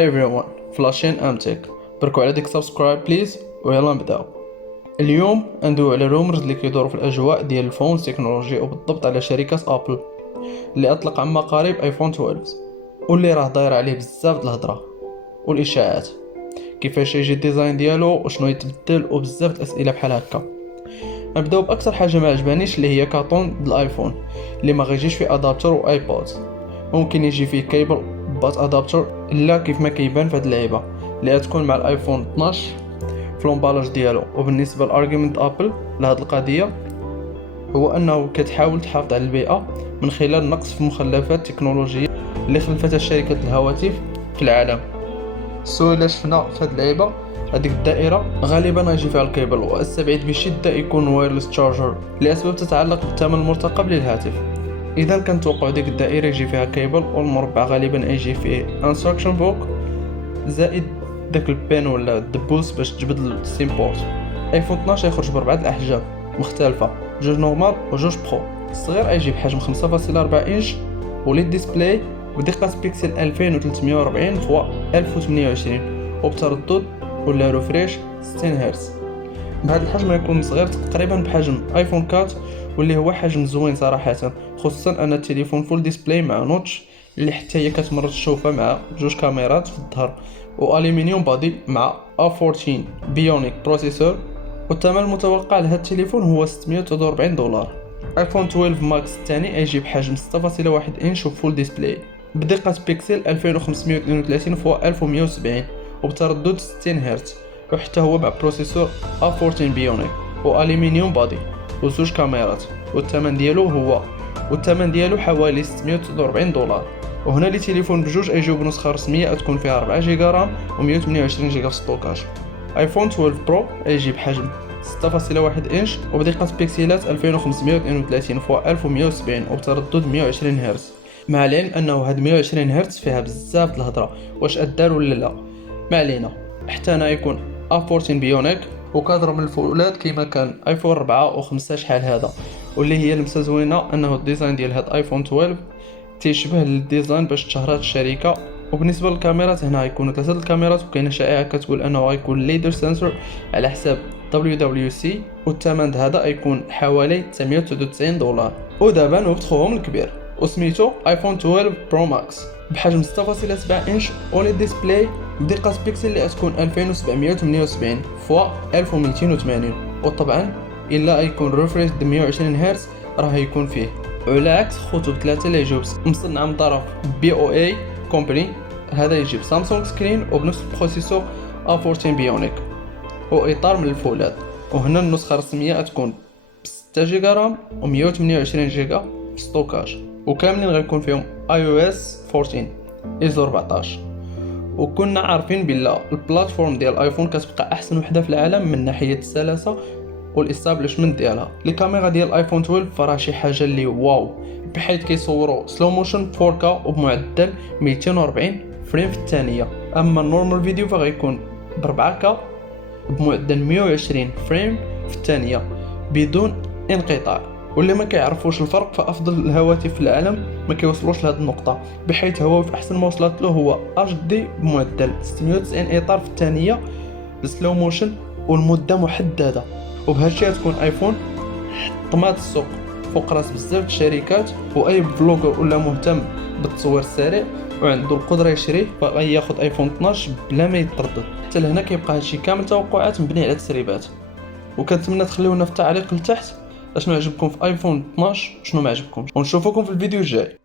Hi everyone, فلاشين امتك بركو على ديك سبسكرايب بليز ويلا نبداو. اليوم ندوي على رومرز اللي كيدوروا في الاجواء ديال الفون تكنولوجي وبالضبط على شركه ابل اللي اطلق عما قريب ايفون 12 واللي راه داير عليه بزاف د الهضره والاشاعات كيفاش يجي الديزاين ديالو وشنو يتبدل وبزاف د الاسئله بحال هكا. نبداو باكثر حاجه ما عجبانيش اللي هي كاطون د الايفون اللي ما غيجيش فيه ادابتر وايبود، ممكن يجي فيه كيبل بات ادابتر الا كيف ما كيبان في هاد اللعيبه اللي غتكون مع الايفون 12 في لومبالاج ديالو. وبالنسبه لارغيومنت ابل لهاد القضيه هو انه كتحاول تحافظ على البيئه من خلال نقص في مخلفات التكنولوجيه اللي خلفتها شركه الهواتف في العالم. سو الا شفنا في هاد اللعيبه هذيك الدائره غالبا غيجي فيها الكيبل، واستبعد بشده يكون وايرلس تشارجر لاسباب تتعلق بالثمن المرتقب للهاتف. اذا كنتوقع ديك الدائره يجي فيها كيبل، والمربع غالبا يجي فيه انستراكشن بوك زائد داك البين ولا الدبوس باش تجبد السيم بورت. ايفون 12 يخرج باربعه الاحجام مختلفه، جوج نورمال وجوج برو. الصغير يجي بحجم 5.4 انش وليد ديسبلاي بدقه بيكسل 2340 فوا 1028 وبتردد ولا ريفريش 60 هرتز. بهذا الحجم يكون صغير تقريبا بحجم ايفون 4 واللي هو حجم زوين صراحه، خصوصا ان التليفون فول ديسبلاي مع نوتش اللي حتى هي كتمرض تشوفها مع جوج كاميرات في الظهر والومنيوم بادي مع A14 بيونيك بروسيسور. والثمن المتوقع لهذا التليفون هو $640. ايفون 12 ماكس الثاني يجي بحجم 6.1 انش وفول ديسبلاي بدقه بيكسل 2532 فوا 1170 وبتردد 60 هرتز، وحتى هو مع بروسيسور A14 بيونيك والومنيوم بادي وزوج كاميرات. والثمن ديالو حوالي $649. وهنا لي تليفون بجوج يجيو بنسخه رسميه تكون فيها 4 جيجا رام و128 جيجا في ستوكاج. ايفون 12 برو يجي بحجم 6.1 انش وبدقه بيكسلات 2532 فوا 1170 وبتردد 120 هرتز. مع العلم انه هاد 120 هرتز فيها بزاف د الهضره واش ادار ولا لا، ما علينا. حتى انا يكون A14 بيونيك وكادر من الفولاد كيما كان ايفون 4 و5 شحال هذا، واللي هي لمسه زوينه انه الديزاين ديال هاد ايفون 12 تيشبه للديزاين باش تشهرات الشركه. وبالنسبه للكاميرات هنا غيكونوا ثلاثه الكاميرات، وكاينه شائعه كتقول انه غيكون ليدر سنسور على حساب WWC، والثمن هذا غيكون حوالي $999. ودابا نوبت خوهم الكبير وسميتو ايفون 12 برو ماكس بحجم 6.7 انش اوليد ديسبلاي بدقه بيكسل اللي غتكون 2778 فوا 1280. وطبعا الا يكون ريفريش 120 هرتز راه يكون فيه، وعلى عكس خوتو ثلاثه اللي يجيو مصنع من طرف BOA كومباني. هذا يجي بسامسونج سكرين وبنفس البروسيسور A14 بيونيك واطار من الفولاد. وهنا النسخه الرسميه تكون ب 6 جيجا رام و128 جيجا في ستوكاج، وكاملين غيكون فيهم iOS 14 ايزو 14. وكنا عارفين بلا البلاتفورم ديال الايفون كتبقى احسن وحده في العالم من ناحيه السلاسه والاستابليشمنت ديالها. الكاميرا ديال الايفون 12 فرا شي حاجه اللي واو، بحيث كيصوروا سلو موشن 4K وبمعدل 240 فريم في الثانيه. اما النورمال فيديو فغيكون ب 4K بمعدل 120 فريم في الثانيه بدون انقطاع. واللي ما كيعرفوش الفرق فافضل الهواتف في العالم ما كيوصلوش لهاد النقطه، بحيث هو في احسن ما وصلت له هو HD بمعدل 690 اطار في الثانيه بسلو موشن والمده محدده. وبهالشيء تكون ايفون حطمات السوق فوق راس بزاف الشركات، واي بلوجر ولا مهتم بالتصوير السريع وعنده القدره يشريه فغياخد ايفون 12 بلا ما يتردد. حتى لهنا كيبقى هادشي كامل توقعات مبني على تسريبات. وكنتمنى تخليونا في التعليق لتحت اشنو عجبكم في ايفون 12 شنو ما عجبكمش، ونشوفكم في الفيديو الجاي.